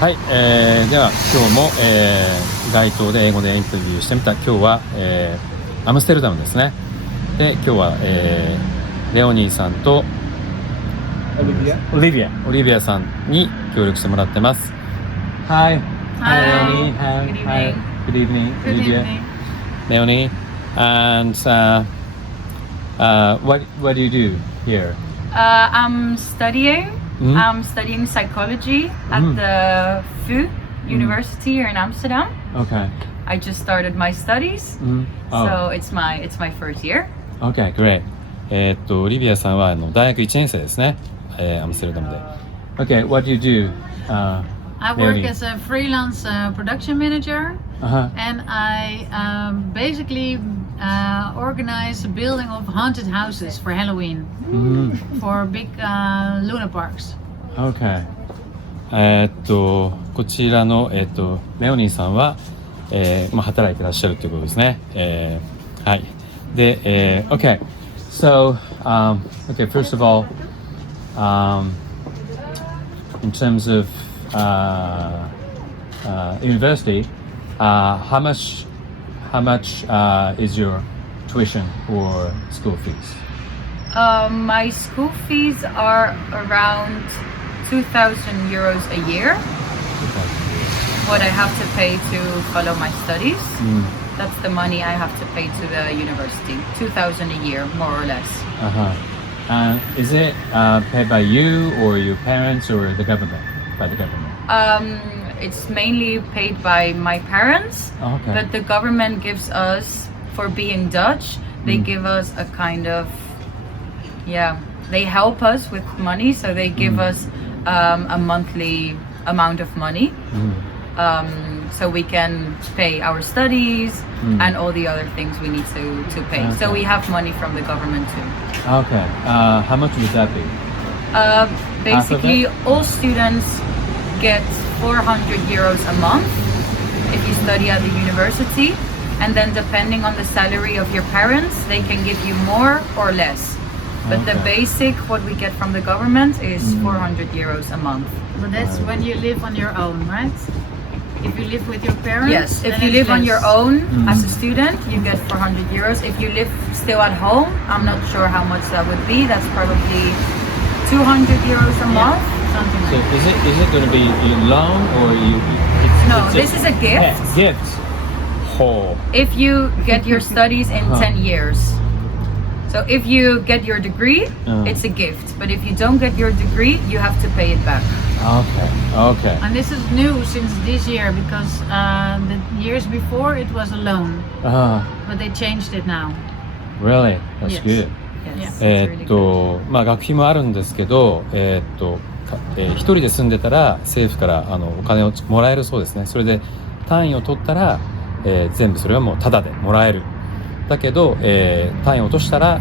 はい、では今日も、街頭で英語でインタビューしてみた。今日は、アムステルダムですね。で今日は、レオニーさんとオリビアさんに協力してもらってます。Hi. Hi. Leonie. Hi. Good evening. Hi. Good evening. Good Olivia. evening. Leonie. And what do you do here? I'm studying. Mhm. I'm studying psychology at the VU University here in Amsterdam. Okay. I just started my studies, so it's my first year. Okay, great. オリビアさんは大学1年生ですね。アムステルダムで。Okay, what do you do? I work as a freelance production manager, and I basically organize the building of haunted houses for Halloween for big Luna parks. Okay. こちらのレオニーさんは働いてらっしゃるということですね。はい。で、Okay. So, okay. First of all, in terms of university, how much is your tuition or school fees? My school fees are around 2,000 euros a year. What I have to pay to follow my studies. That's the money I have to pay to the university. 2,000 a year, more or less. Is it paid by you or your parents or the government? By the government? It's mainly paid by my parents, Okay. but the government gives us, for being Dutch, they give us a kind of, they help us with money, so they give us a monthly amount of money. So we can pay our studies and all the other things we need to pay. Okay. So we have money from the government too. Okay. How much would that be? Basically, all students get 400 euros a month if you study at the university. And then depending on the salary of your parents, they can give you more or less. But the basic, what we get from the government is 400 euros a month. But that's when you live on your own, right? If you live with your parents? Yes, if then you it's live on less. your own as a student, you get 400 euros. If you live still at home, I'm not sure how much that would be. That's probably 200 euros a month. Something So like that. is it going to be you loan or you? No, this is a gift. Gift. Oh. If you get your studies in 10 years. So if you get your degree, it's a gift. But if you don't get your degree, you have to pay it back. Okay. And this is new since this year because the years before it was a loan. But they changed it now. Really? That's Yes. good. Yes, it's really good. 学費もあるんですけど、一人で住んでたら政府からお金をもらえるそうですね。それで単位を取ったら、全部それはもうタダでもらえる。だけど、単位を落としたら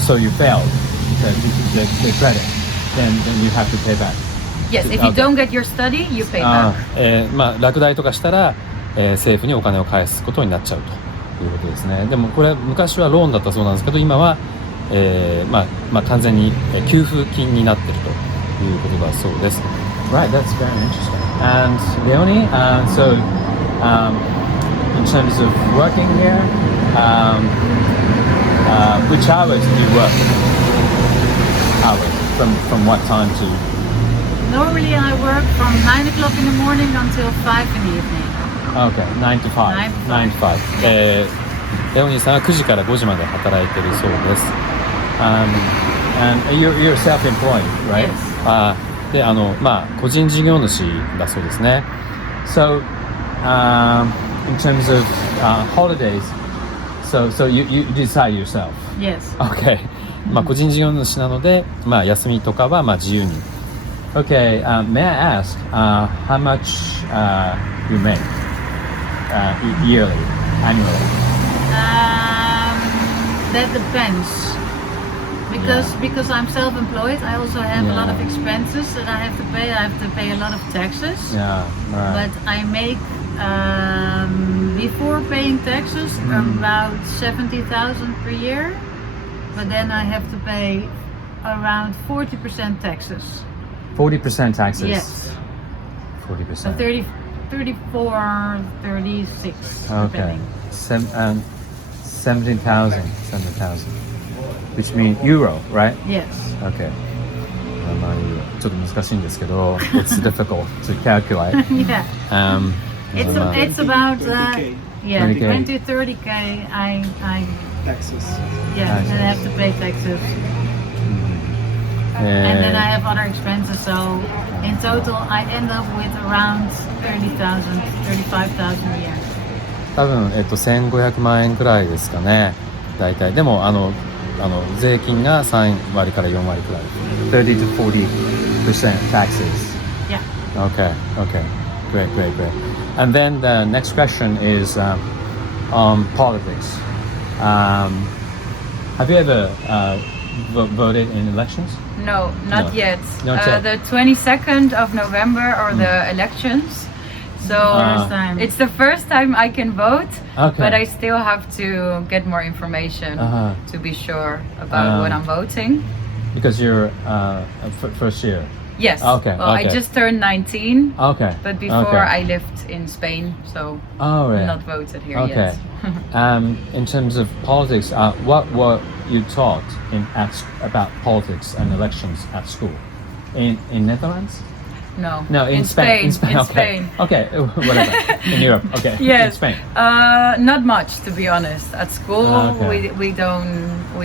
so you failed the credit, then you have to pay back. Yes, if you don't get your study, you pay back. 落第とかしたら、政府にお金を返すことになっちゃうということですね。でもこれ昔はローンだったそうなんですけど、今は、完全に給付金になっているということだそうです。Right, that's very interesting. And Leonie, so in terms of working here, which hours do you work? Hours from what time to? Normally I work from 9 o'clock in the morning until 5 in the evening. Okay, 9 to 5. 9 to 5. レオニーさんは9時から5時まで働いているそうです。And you're self-employed, right? Yes. で、個人事業主だそうですね。So, in terms of holidays, so you decide yourself. Yes. Okay. 個人事業主なので、休みとかは自由に。Okay. May I ask how much you make yearly, annually? That depends. Because I'm self-employed, I also have a lot of expenses that I have to pay. I have to pay a lot of taxes. Yeah. Right. But I make before paying taxes about 70,000 per year. But then I have to pay around 40% taxes. 40% taxes. Yes. So 40%. 34, 36, Okay. depending. 70,000, which means euro, right? Yes. Okay. まあちょっと難しいんですけど、it's difficult to calculate. Yeah. It's It's about 20K. yeah, 20K. 20 to 30K. I Taxes. yeah, Taxes. and I have to pay taxes. And then I have other expenses, so in total I end up with around 30,000, 35,000 a year. 多分1500万円くらいですかね。大体でも税金が3割から4割くらい。30 to 40% taxes. Yeah. Okay. Great. And then the next question is on politics. Have you ever voted in elections? No, not No. yet. Not yet. The 22nd of November are the elections. So First time. it's the first time I can vote, Okay. but I still have to get more information Uh-huh. to be sure about what I'm voting. Because you're first year. Yes. Okay, Well, I okay. just turned 19, Okay. but before okay. I lived in Spain, so Oh, yeah. not voted here Okay. yet. In terms of politics, what were you taught about politics and elections at school? In Netherlands? No. No, in Spain. In Spain. Okay. Okay, whatever. In Europe. Okay. In Yes. Spain. Not much, to be honest. At school, Okay. we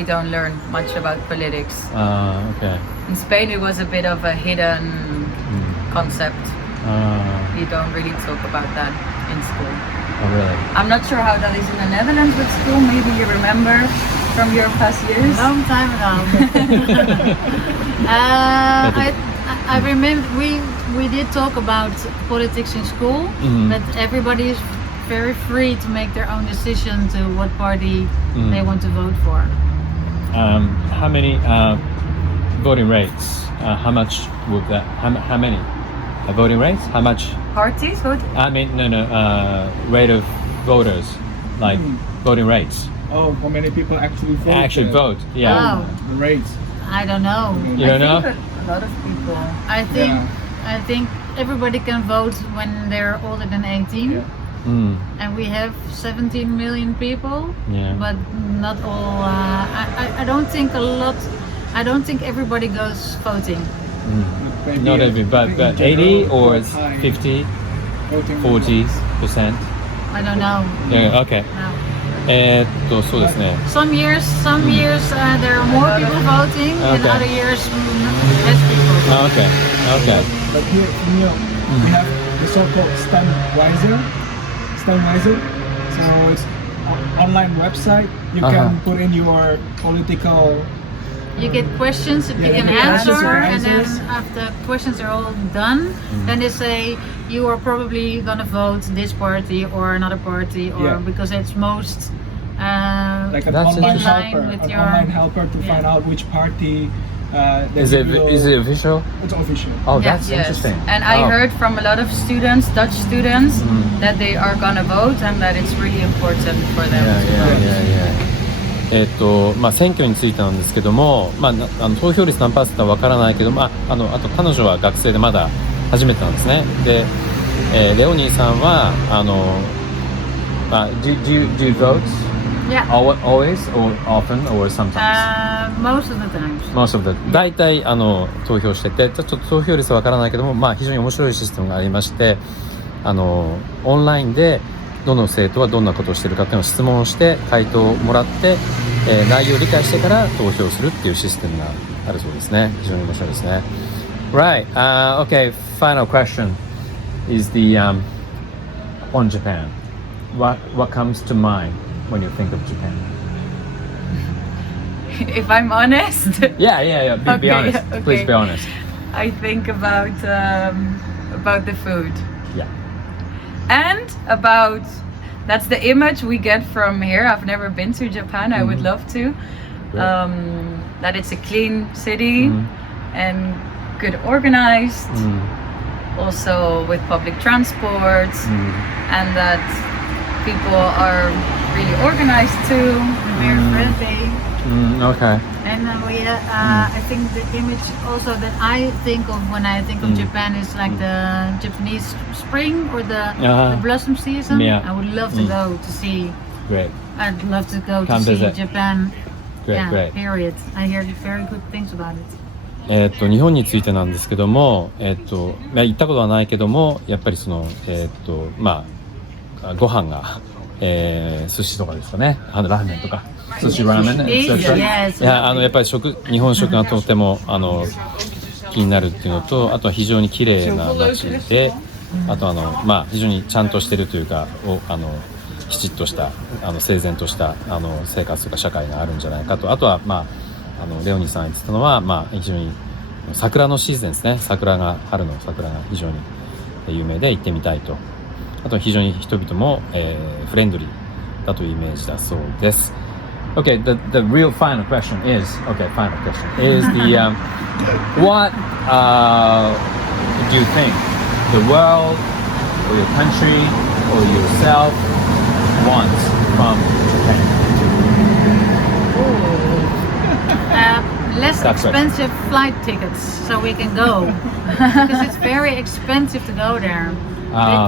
don't learn much about politics. Okay. In Spain, it was a bit of a hidden concept. You don't really talk about that in school. Oh, really? I'm not sure how that is in the Netherlands with school. Maybe you remember from your past years. Long time ago. I remember we did talk about politics in school, but everybody is very free to make their own decision to what party they want to vote for. How many voting rates? How much would that? How many voting rates? How much? Parties vote? I mean, no. Rate of voters, like voting rates. Oh, how many people actually vote? Actually vote. Yeah. Oh, The rates. I don't know. You don't know? think a lot of people. I think everybody can vote when they're older than 18. Yeah. And we have 17 million people, Yeah. but not all. I don't think a lot. I don't think everybody goes voting. Maybe Not every, but in 80 general, or quite high 50, voting 40%. I don't know. Yeah, okay. No. そうですね。Some years there are more people voting, and Okay. other years less people. Okay. But here, we have the so-called Stemwiser. So it's an online website. You can put in your political. You get questions that you Yeah, can you can answer, and then answers. after questions are all done, then they say you are probably gonna vote this party or another party, or Yeah. because it's most Like an That's online interesting. helper, With an your- online helper to yeah. find out which party. That Is you it will- official? It's official. Oh, Yeah. that's Yes. interesting. And I Oh. heard from a lot of students, Dutch students, that they are gonna vote and that it's really important for them to vote. 選挙についてなんですけども、投票率何パーセントは分からないけど、あと彼女は学生でまだ初めてなんですね。で、レオニーさんはdo you vote? Yeah. Always or often or sometimes? Most of the times. Most of the 大体投票してて、ちょっと投票率は分からないけども、非常に面白いシステムがありまして、オンラインでどの生徒はどんなことをしているかっていうのを質問して回答をもらって、内容を理解してから投票するっていうシステムがあるそうですね。非常に面白いですね。Right. Okay. Final question is the on Japan. What comes to mind when you think of Japan? If I'm honest, Yeah. Be Okay, honest. okay. Please be honest. I think about the food. Yeah. And about that's the image we get from here. I've never been to Japan. I would love to. Great. That it's a clean city and good organized. Also with public transport, and that people are really organized too. Very friendly. Okay. And I think the image also that I think of when I think of Japan is like the Japanese spring or the blossom season. Yeah. I would love to go to see. Great. I'd love to go Come to see visit. Japan. Great, Yeah, great. period. I hear very good things about it. 日本についてなんですけども、行ったことはないけども、やっぱりその、ご飯が、寿司とかですかね、ラーメンとか、寿司ラーメンね、Yes. やっぱり日本食がとても気になるっていうのと、あとは非常に綺麗な街で、あと非常にちゃんとしてるというか、きちっとした整然とした生活とか社会があるんじゃないかと。あとはレオニーさんが言ってたのは、非常に桜のシーズンですね。春の桜が非常に有名で行ってみたいと。あと非常に人々も、フレンドリーだというイメージだそうです。Okay, the real final question is the what do you think the world or your country or yourself wants from Japan? Less expensive flight tickets so we can go because it's very expensive to go there.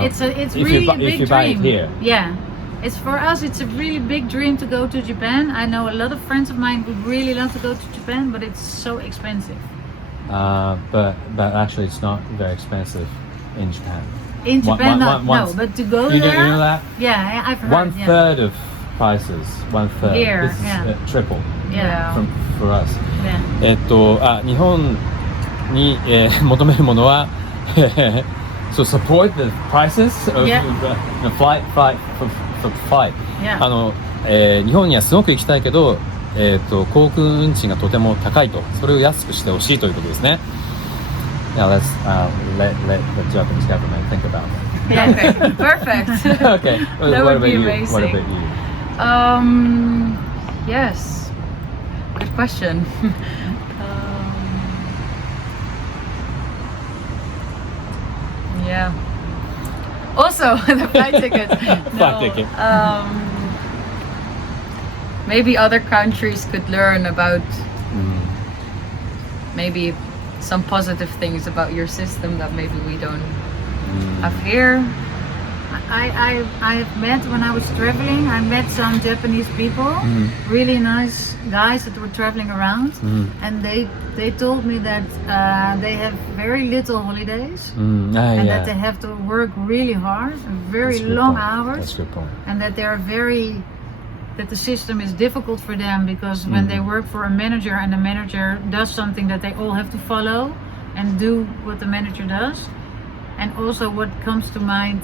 It's really a big if you buy it dream. here. Yeah, it's for us. It's a really big dream to go to Japan. I know a lot of friends of mine would really love to go to Japan, but it's so expensive. But actually, it's not very expensive in Japan. In Japan, no, but to go there. You know that? Yeah, I've heard. One third of prices. One third. Here, This is yeah. Triple. Yeah. For us. Yeah. 日本に、求めるものはso support the prices of Yeah. the flight. Yeah. 日本にはすごく行きたいけど、航空運賃がとても高いと、それを安くしてほしいということですね。Now let's let the Japanese government think about it. Yeah, okay. Perfect. Okay. That What would be about you? amazing. What about you? Yes. Good question. Yeah. Also, the flight ticket. Flight ticket. Maybe other countries could learn about maybe some positive things about your system that maybe we don't have here. I have met when I was traveling. I met some Japanese people, really nice guys that were traveling around, and they told me that they have very little holidays, and that they have to work really hard and very long hours. That's a good point. And that that the system is difficult for them because when they work for a manager and the manager does something that they all have to follow and do what the manager does. And also what comes to mind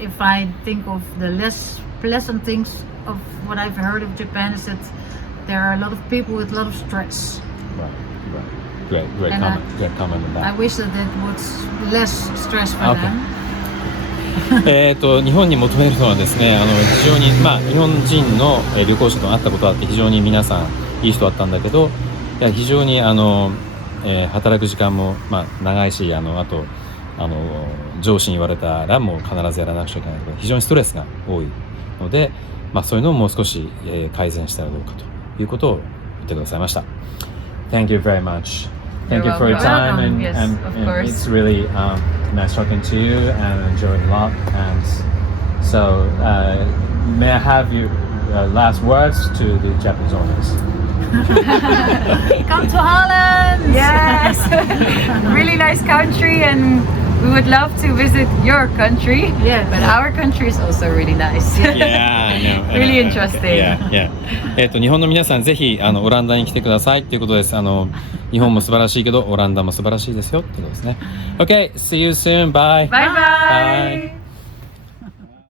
if I think of the less pleasant things of what I've heard of Japan is that there are a lot of people with a lot of stress. Great And comment. Great comment on that. I wish that was less stress for them. 日本に求めるのはですね、非常に日本人の旅行者と会ったことがあって非常に皆さんいい人だったんだけど、非常に働く時間も長いし、あと上司に言われたらもう必ずやらなくちゃいけないので非常にストレスが多いので、そういうのをもう少し改善したらどうかということを言ってくださいました。Thank you very much. Thank you for your time, and it's really nice talking to you and enjoyed a lot. And so, may I have your last words to the Japanese audience? Come to Holland! Yes. Really nice country, and we would love to visit your country. Yeah. But our country is also really nice. Yeah, I know. Really interesting. Yeah. 日本の皆さんぜひオランダに来てくださいっていうことです。日本も素晴らしいけどオランダも素晴らしいですよってことですね。Okay, see you soon. Bye. Bye bye. Bye.